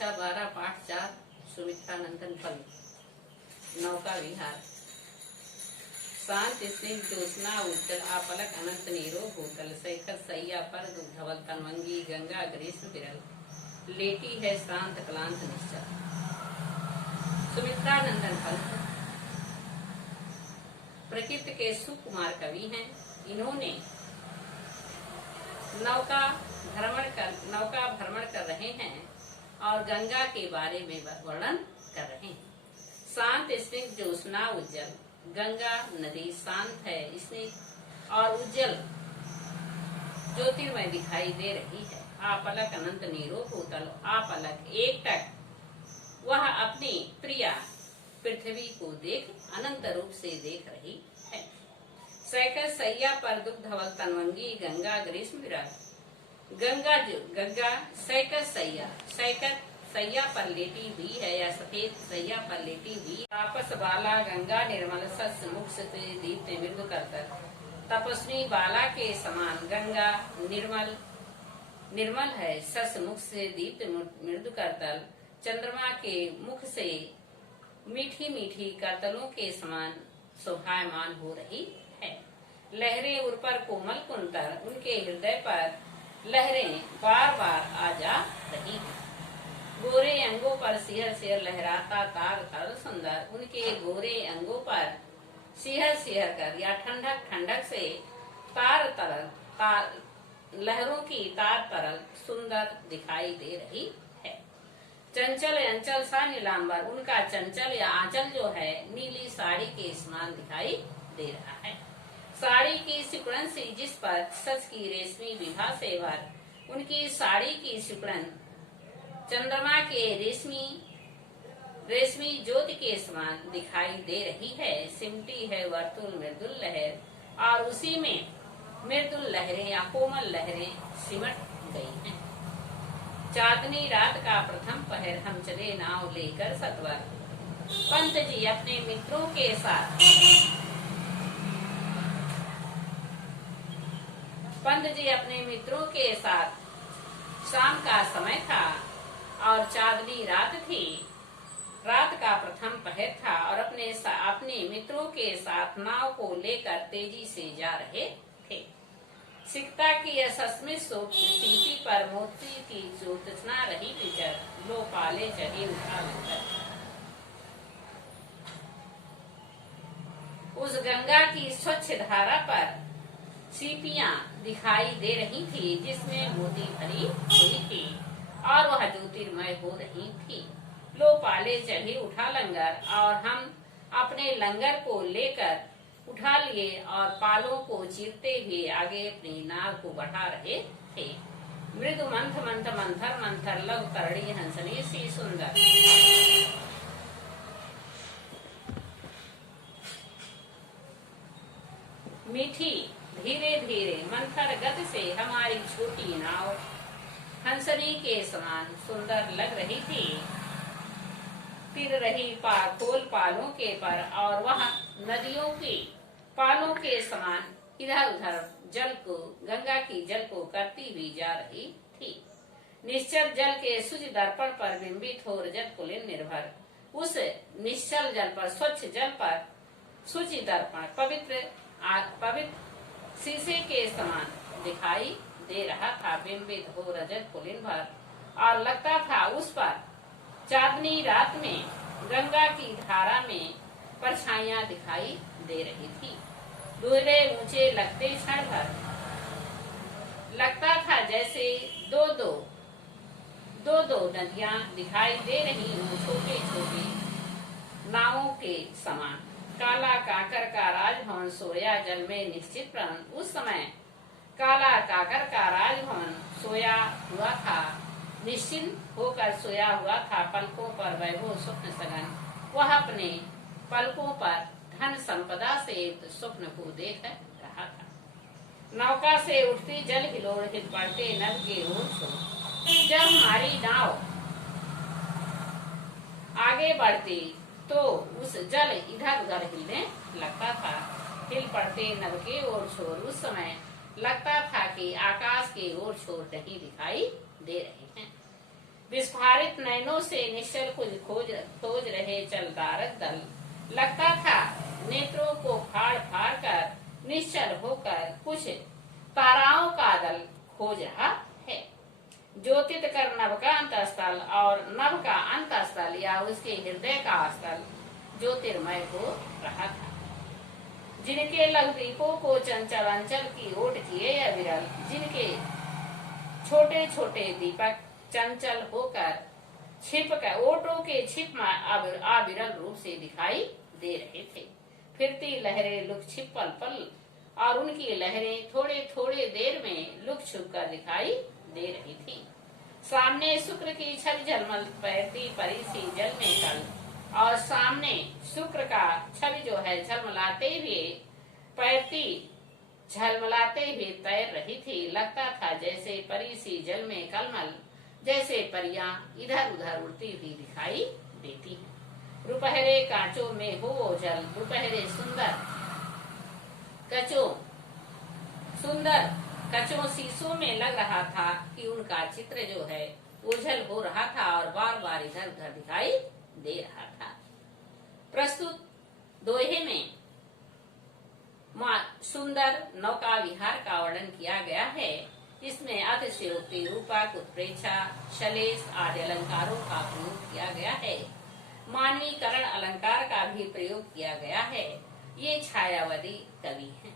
कक्षा 12 पाठ 4 सुमित्रा नंदन फल नौका विहार। शांत स्निग्ध ज्योत्स्ना उज्जवल आपलक अनंत नीरो भूतल सैखर सैया पर दुग्धवल तनवंगी गंगा ग्रीष्म विरल लेटी है शांत क्लांत निश्चल। सुमित्रा नंदन फल प्रकृति के सुकुमार कवि हैं। इन्होंने नौका भ्रमण कर रहे हैं और गंगा के बारे में वर्णन कर रहे हैं। शांत स्निग्ध ज्योत्स्ना उज्जवल, गंगा नदी शांत है, स्निग्ध और उज्जवल ज्योतिर्मय दिखाई दे रही है। आपलक अनंत नीरो भूतल, आपलक एकटक वह अपनी प्रिया पृथ्वी को देख अनंत रूप से देख रही है। सैकत सैया पर दुग्धवल तनवंगी गंगा ग्रीष्म विरल, गंगा सैकत सैया पर लेटी हुई है या सफेद सैया पर लेटी हुई। तापस बाला गंगा निर्मल सस मुख से दीप्त मृदु करतर, तपस्वी बाला के समान गंगा निर्मल है, सस मुख से दीप्त मृदु करतल चंद्रमा के मुख से मीठी मीठी करतलों के समान शोभायमान हो रही है। लहरें उर पर कोमल कुंतर, उनके हृदय पर लहरें बार बार आ जा रही हैं। गोरे अंगों पर सिहर सिहर लहराता तार तरल सुंदर, उनके गोरे अंगों पर सिहर सिहर कर या ठंडक ठंडक से लहरों की तार तरल सुंदर दिखाई दे रही है। चंचल अंचल सा नीलांबर, उनका चंचल या आंचल जो है नीली साड़ी के समान दिखाई दे रहा है। साड़ी की सिकुड़न सी जिस पर सच की रेशमी विभा से भर, उनकी साड़ी की सिकुड़न चंद्रमा के रेशमी ज्योति के समान दिखाई दे रही है। सिमटी है वर्तुल मृदुल लहर और उसी में मृदुल लहरें या कोमल लहरें सिमट गई हैं। चांदनी रात का प्रथम पहर हम चले नाव लेकर सतवर, पंत जी अपने मित्रों के साथ शाम का समय था और चांदनी रात थी। रात का प्रथम पहर था और अपने मित्रों के साथ नाव को लेकर तेजी से जा रहे थे। सिकता की सस्मित सीटी पर मोती की ज्योत्सना रही विचर, लो पाले चढ़े उठा लेकर। उस गंगा की स्वच्छ धारा पर सीपियां दिखाई दे रही थी जिसमें मोती भरी हुई थी और वह ज्योतिर्मय हो रही थी। लो पाले चढ़े उठा लंगर, और हम अपने लंगर को लेकर उठा लिए और पालों को चीरते हुए आगे अपनी नाव को बढ़ा रहे थे। मृदु मंथ मंथ मंथर मंथर लव तरणी हंसनी सी सुंदर, मीठी धीरे धीरे मंथर गति से हमारी छोटी नाव हंसनी के समान सुंदर लग रही थी। फिर रही खोल पालों के पर और वह नदियों की पालों के समान इधर उधर गंगा की जल को करती हुई जा रही थी। निश्चल जल के शुचि दर्पण पर बिंबित हो रजत कुलीन निर्भर, उस निश्चल जल पर स्वच्छ जल पर शुचि दर्पण पवित्र शीशे के समान दिखाई दे रहा था, बिंबित हो रजत कुलीन भर, और लगता था उस पर चांदनी रात में गंगा की धारा में परछाइयां दिखाई दे रही थी। दूल्हे ऊंचे लगते क्षण भर लगता था जैसे दो दो नदियां दिखाई दे रही हूँ छोटे छोटे नावों के समान। काला काकर का राजभवन सोया जल में निश्चित प्रण, उस समय काला काकर का राजभवन सोया हुआ था, निश्चिंत होकर सोया हुआ था। पलकों पर वैभव स्वप्न सघन, वह अपने पलकों पर धन संपदा से स्वप्न को देख रहा था। नौका से उठती जल हिलोड़ हिल पड़ते नभ के ओर छोर, जब हमारी नाव आगे बढ़ती तो उस जल इधर उधर हिलने लगता था। हिल पड़ते नभ के ओर छोर, उस समय लगता था कि आकाश के ओर छोर नहीं दिखाई दे रहे हैं। विस्फारित नयनों से निश्चल कुछ खोज रहे चलदारक दल। लगता था नेत्रों को फाड़ फाड़ कर निश्चल होकर कुछ ताराओं का दल खोज रहा है। ज्योतित कर नभ का अंतस्थल और नभ का अंतस्थल या उसके हृदय का स्थल ज्योतिर्मय हो रहा था। जिनके लघुदीपों को चंचल अंचल की ओट किए अविरल, जिनके छोटे छोटे दीपक चंचल होकर छिपकर ओटों के छिप अविरल रूप से दिखाई दे रहे थे। फिरती लहरें लुक छिप पल पल और उनकी लहरें थोड़े थोड़े देर में लुक छुप कर दिखाई दे रही थी। सामने शुक्र की छवि झलमल तैरती परी सी जल में कल, और सामने शुक्र का छवि जो है झलमलाते हुए पैरती झलमलाते हुए तैर रही थी। लगता था जैसे परी सी जल में कलमल, जैसे परियां इधर उधर उड़ती हुई दिखाई देती हैं। रुपहरे कांचों में हो वो जल, रुपहरे सुंदर कचों शीशों में लग रहा था कि उनका चित्र जो है ओझल हो रहा था और बार बार इधर उधर दिखाई दे रहा था। प्रस्तुत दोहे में सुंदर नौका विहार का वर्णन किया गया है। इसमें अतिशयोक्ति, रूपक, उत्प्रेक्षा, शलेष आदि अलंकारों का प्रयोग किया गया है। मानवीकरण अलंकार का भी प्रयोग किया गया है। ये छायावादी कवि हैं।